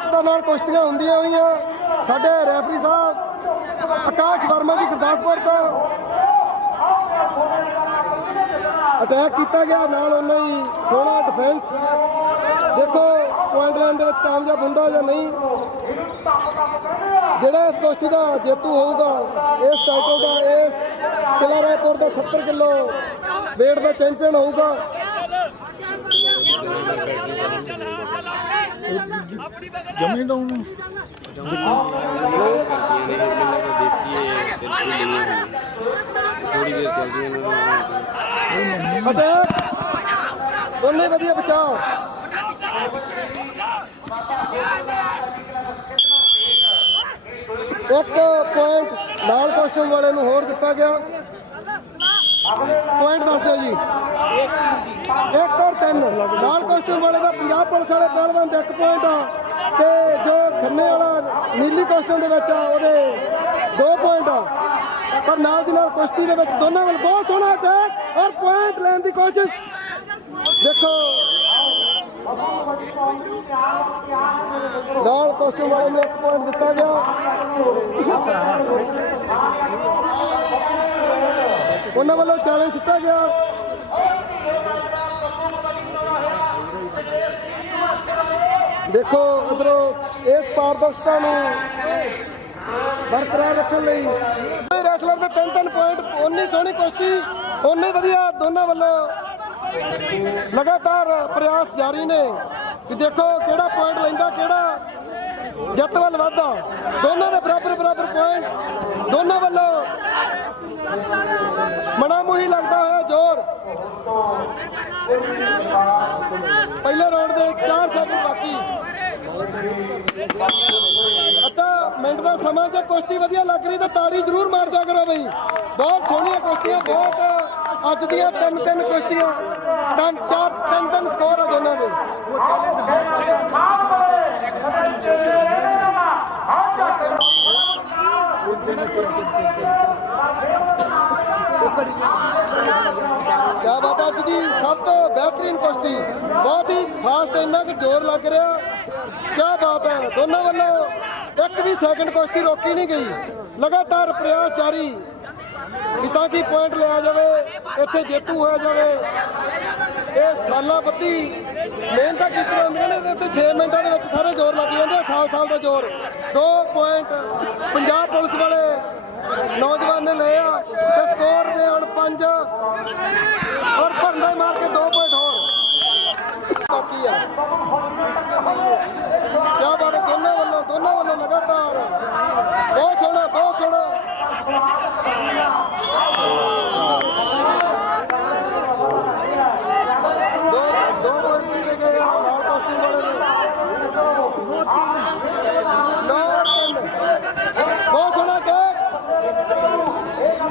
ਦਰਸ਼ਕਾਂ ਨਾਲ ਕੁਸ਼ਤੀਆਂ ਹੁੰਦੀਆਂ ਹੋਈਆਂ। ਸਾਡੇ ਰੈਫਰੀ ਸਾਹਿਬ, ਆਕਾਸ਼ ਵਰਮਾ ਜੀ ਗੁਰਦਾਸਪੁਰ ਤੋਂ ਅਟੈਕ ਕੀਤਾ ਗਿਆ। ਨਾਲ ਉਹਨਾਂ ਹੀ ਸੋਹਣਾ ਡਿਫੈਂਸ ਦੇਖੋ, ਪੁਆਇੰਟ ਲੈਣ ਦੇ ਵਿੱਚ ਕਾਮਯਾਬ ਹੁੰਦਾ ਜਾਂ ਨਹੀਂ, ਜਿਹੜਾ ਇਸ ਕੁਸ਼ਤੀ ਦਾ ਜੇਤੂ ਹੋਊਗਾ, ਇਸ ਟਾਈਟਲ ਦਾ, ਇਸ ਕਿਲਾ ਰਾਏਪੁਰ ਦਾ 70 ਕਿਲੋ ਵੇਟ ਦਾ ਚੈਂਪੀਅਨ ਹੋਊਗਾ। ਜਮੀ ਡਾਊਨ ਥੋੜੀ ਦੇਰ ਚੱਲਦੀ ਇਹਨਾਂ ਨੂੰ ਅਟੈਕ ਵਧੀਆ, ਬਚਾਓ। ਇੱਕ ਪੁਆਇੰਟ ਲਾਲ ਕੋਸਟਮ ਵਾਲੇ ਨੂੰ ਹੋਰ ਦਿੱਤਾ ਗਿਆ। ਪੁਆਇੰਟ ਦੱਸ ਦਿਓ ਜੀ। ਇੱਕ ਔਰ ਤਿੰਨ। ਲਾਲ ਕੋਸਟਮ ਵਾਲੇ ਦਾ ਪੰਜਾਬ ਪੁਲਿਸ ਵਾਲੇ ਪਹਿਲਵਾਨ ਦਾ ਇੱਕ ਪੁਆਇੰਟ ਆ। ਤੇ ਜੋ ਖੰਨੇ ਵਾਲਾ ਨੀਲੀ ਕੋਸਟਮ ਦੇ ਵਿੱਚ ਆ, ਉਹਦੇ ਦੋ ਪੁਆਇੰਟ ਆ। ਪਰ ਨਾਲ ਦੀ ਨਾਲ ਕੁਸ਼ਤੀ ਦੇ ਵਿੱਚ ਦੋਨਾਂ ਵੱਲ ਬਹੁਤ ਸੋਹਣਾ ਅਟੈਕ ਔਰ ਪੁਆਇੰਟ ਲੈਣ ਦੀ ਕੋਸ਼ਿਸ਼। ਦੇਖੋ। ਲਾਲ ਕੋਸਟਮ ਵਾਲੇ ਨੂੰ ਇੱਕ ਪੁਆਇੰਟ ਦਿੱਤਾ ਗਿਆ। ਉਹਨਾਂ ਵੱਲੋਂ ਚੈਲੰਜ ਦਿੱਤਾ ਗਿਆ। ਦੇਖੋ ਉਧਰੋਂ ਇਸ ਪਾਰਦਰਸ਼ਤਾ ਨੂੰ ਬਰਕਰਾਰ ਰੱਖਣ ਲਈ ਰੈਸਲਰ ਦੇ ਤਿੰਨ ਤਿੰਨ ਪੁਆਇੰਟ ਓਨੀ ਸੋਹਣੀ ਕੁਸ਼ਤੀ ਉਨੀ ਵਧੀਆ ਦੋਨਾਂ ਵੱਲੋਂ ਲਗਾਤਾਰ ਪ੍ਰਯਾਸ ਜਾਰੀ ਨੇ ਕਿ ਦੇਖੋ ਕਿਹੜਾ ਪੁਆਇੰਟ ਲੈਂਦਾ, ਕਿਹੜਾ ਜਿੱਤ ਵੱਲ ਵਧਦਾ। ਦੋਨਾਂ ਦੇ ਬਰਾਬਰ ਬਰਾਬਰ ਪੁਆਇੰਟ ਦੋਨਾਂ ਵੱਲੋਂ ਮਣਾ ਮੂਹੀ ਲੱਗਦਾ ਹੋਇਆ ਜ਼ੋਰ। ਪਹਿਲੇ ਰਾਉਂਡ ਦੇ 4 ਸੈਕਿੰਡ ਬਾਕੀ। ਅੱਧਾ ਮਿੰਟ ਦਾ ਸਮਾਂ ਜੇ ਕੁਸ਼ਤੀ ਵਧੀਆ ਲੱਗ ਰਹੀ ਤਾਂ ਤਾੜੀ ਜ਼ਰੂਰ ਮਾਰ ਦਿਆ ਕਰੋ ਬਈ। ਬਹੁਤ ਸੋਹਣੀਆਂ ਕੁਸ਼ਤੀਆਂ, ਬਹੁਤ ਅੱਜ ਦੀਆਂ ਤਿੰਨ ਤਿੰਨ ਕੁਸ਼ਤੀਆਂ। ਤਿੰਨ, ਚਾਰ, ਤਿੰਨ ਤਿੰਨ ਸਕੋਰ ਆ ਦੋਨਾਂ ਦੇ। ਕਿਆ ਬਾਤ ਹੈ ਅੱਜ ਦੀ ਸਭ ਤੋਂ ਬਿਹਤਰੀਨ ਕੁਸ਼ਤੀ। ਬਹੁਤ ਹੀ ਫਾਸਟ ਇੰਨਾ ਕਿ ਜ਼ੋਰ ਲੱਗ ਰਿਹਾ। ਕਿਆ ਬਾਤ ਹੈ, ਦੋਨਾਂ ਵੱਲੋਂ ਇੱਕ ਵੀ ਸੈਕਿੰਡ ਕੁਸ਼ਤੀ ਰੋਕੀ ਨਹੀਂ ਗਈ। ਲਗਾਤਾਰ ਪ੍ਰਯਾਸ ਜਾਰੀ। ਵੀ ਤਾਂ ਪੁਆਇੰਟ ਲਿਆ ਜਾਵੇ, ਇੱਥੇ ਜੇਤੂ ਹੋਇਆ ਜਾਵੇ। ਇਹ ਸਾਲਾਂ ਬੱਤੀ ਮਿਹਨਤਾਂ ਕੀਤੀਆਂ ਹੁੰਦੀਆਂ ਨੇ ਤੇ 6 ਮਿੰਟਾਂ ਦੇ ਵਿੱਚ ਸਾਰੇ ਜ਼ੋਰ ਲੱਗ ਜਾਂਦੇ ਆ, ਸਾਲ ਸਾਲ ਦਾ ਜ਼ੋਰ। 2 ਪੁਆਇੰਟ ਪੰਜਾਬ ਪੁਲਿਸ ਵਾਲੇ ਨੌਜਵਾਨ ਨੇ ਲਿਆ ਆ ਤੇ ਸਕੋਰ ਨੇ ਹੁਣ 5 ਔਰ ਮਾਰ ਕੇ 2 ਪੁਆਇੰਟ ਹੋਰ। ਬਾਕੀ ਆ। ਕਿਆ ਬਾਤ ਦੋਨਾਂ ਵੱਲੋਂ ਦੋਨਾਂ ਵੱਲੋਂ ਲਗਾਤਾਰ ਬਹੁਤ ਸੋਹਣਾ ਬਹੁਤ ਸੋਹਣਾ ਦੋ ਦੋ ਵਾਰ ਕੀਤੇ ਗਏ ਆ ਲਾਲ ਕਾਸਟਿੰਗ ਵਾਲੇ ਨੇ ਨੌ ਔਰ ਤਿੰਨ ਬਹੁਤ ਸੋਹਣਾ ਟੈਕ ਇੱਕ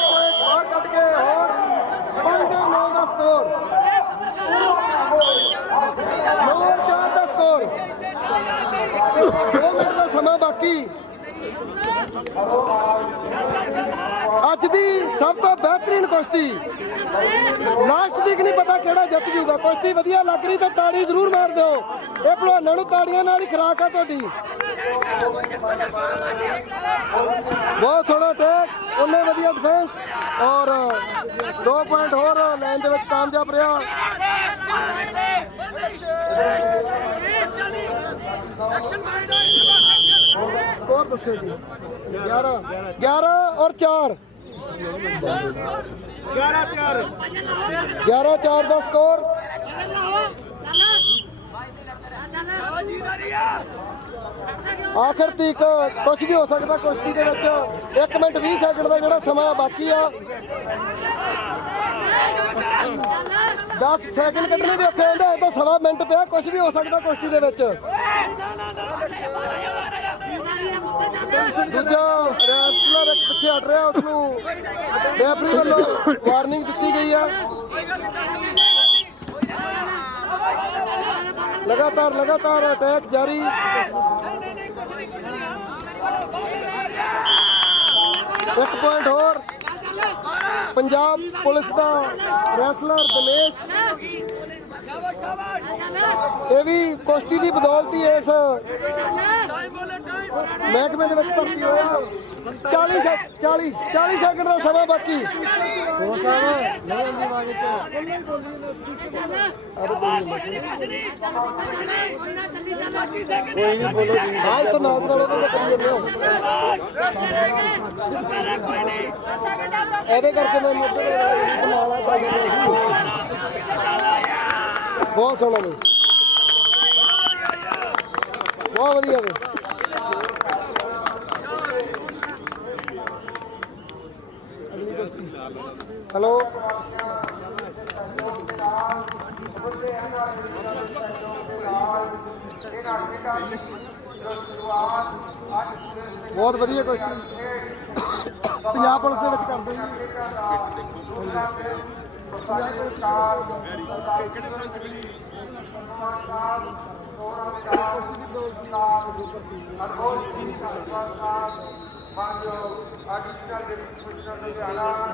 ਪੁਆਇੰਟ ਹੋਰ ਕੱਟ ਕੇ ਹੋਰ ਪੰਜ ਨੌ ਨੌ ਚਾਰ ਦਾ ਸਕੋਰ ਦੋ ਮਿੰਟ ਦਾ ਸਮਾਂ ਬਾਕੀ ਅੱਜ ਦੀ ਸਭ ਤੋਂ ਬਿਹਤਰੀਨ ਕੁਸ਼ਤੀ। ਲਾਸਟ ਦੀ ਨਹੀਂ ਪਤਾ ਕਿਹੜਾ ਜਿੱਤ ਜੂਗਾ ਕੁਸ਼ਤੀ ਵਧੀਆ ਲੱਗ ਰਹੀ ਤਾਂ ਤਾੜੀ ਜ਼ਰੂਰ ਮਾਰ ਦਿਓ। ਇਹ ਭਲਵਾਨਾਂ ਨੂੰ ਤਾੜੀਆਂ ਨਾਲ ਹੀ ਖਰਾਕ ਆ ਤੁਹਾਡੀ। ਬਹੁਤ ਸੋਹਣਾ ਟੈਕ, ਉਹਨੇ ਵਧੀਆ ਡਿਫੈਂਸ ਔਰ 2 ਪੁਆਇੰਟ ਹੋਰ ਲਾਈਨ ਦੇ ਵਿੱਚ ਕਾਮਯਾਬ ਰਿਹਾ। ਸਕੋਰ ਦੱਸੋ ਜੀ। 11 11 ਔਰ 4 11 4 11 4 ਦਾ ਸਕੋਰ। ਆਖਰ ਤੀਕ ਕੁਝ ਵੀ ਹੋ ਸਕਦਾ ਕੁਸ਼ਤੀ ਦੇ ਵਿੱਚ। 1 ਮਿੰਟ 20 ਸੈਕਿੰਡ ਦਾ ਜਿਹੜਾ ਸਮਾਂ ਬਾਕੀ ਆ। 10 ਸੈਕਿੰਡ ਕੱਢਣੇ ਵੀ ਔਖੇ ਹੁੰਦੇ ਇਦਾਂ ਸਵਾ ਮਿੰਟ ਪਿਆ ਕੁਝ ਵੀ ਹੋ ਸਕਦਾ ਕੁਸ਼ਤੀ ਦੇ ਵਿੱਚ। ਦੂਜਾ ਰੈਸਲਰ ਇੱਕ ਪਿੱਛੇ ਹਟ ਰਿਹਾ ਉਸ ਨੂੰ ਰੈਫਰੀ ਵੱਲੋਂ ਵਾਰਨਿੰਗ ਦਿੱਤੀ ਗਈ ਆ। ਲਗਾਤਾਰ ਲਗਾਤਾਰ ਅਟੈਕ ਜਾਰੀ। ਇੱਕ ਪੁਆਇੰਟ ਹੋਰ। ਪੰਜਾਬ ਪੁਲਿਸ ਦਾ ਰੈਸਲਰ ਦਲੇਸ਼ ਇਹ ਵੀ ਕੁਸ਼ਤੀ ਦੀ ਬਦੌਲਤ ਹੀ ਇਸ ਮਹਿਕਮੇ ਦੇ ਵਿੱਚ ਭਰਤੀ ਹੋਇਆ। 40 ਸੈਕ- 40 40 ਸੈਕਿੰਡ ਦਾ ਸਮਾਂ ਬਾਕੀ। ਹੋ ਸਾਹਿਬ ਨਹੀਂ ਆਉਂਦੀ ਆਵਾਜ਼ ਕੋਈ ਨਹੀਂ ਬੋਲੋ ਜੀ ਹਾਲ ਤਾਂ ਨਾਲ ਨਾਲ ਉਹਦੇ ਕਰੀ ਜਾਂਦੇ ਹੋ। ਇਹਦੇ ਕਰਕੇ ਮੈਂ ਮੁੱਦੇ ਦੇ ਨਾਲ ਆ ਬਹੁਤ ਸੋਹਣਾ ਵੀ ਬਹੁਤ ਵਧੀਆ ਵੀ ਹੈਲੋ। ਬਹੁਤ ਵਧੀਆ ਕੁਸ਼ਤੀ। ਪੰਜਾਬ ਪੁਲਿਸ ਦੇ ਵਿੱਚ ਕਰਦੇ ਜੀ। ਪੰਜਾਬ ਪੁਲਿਸ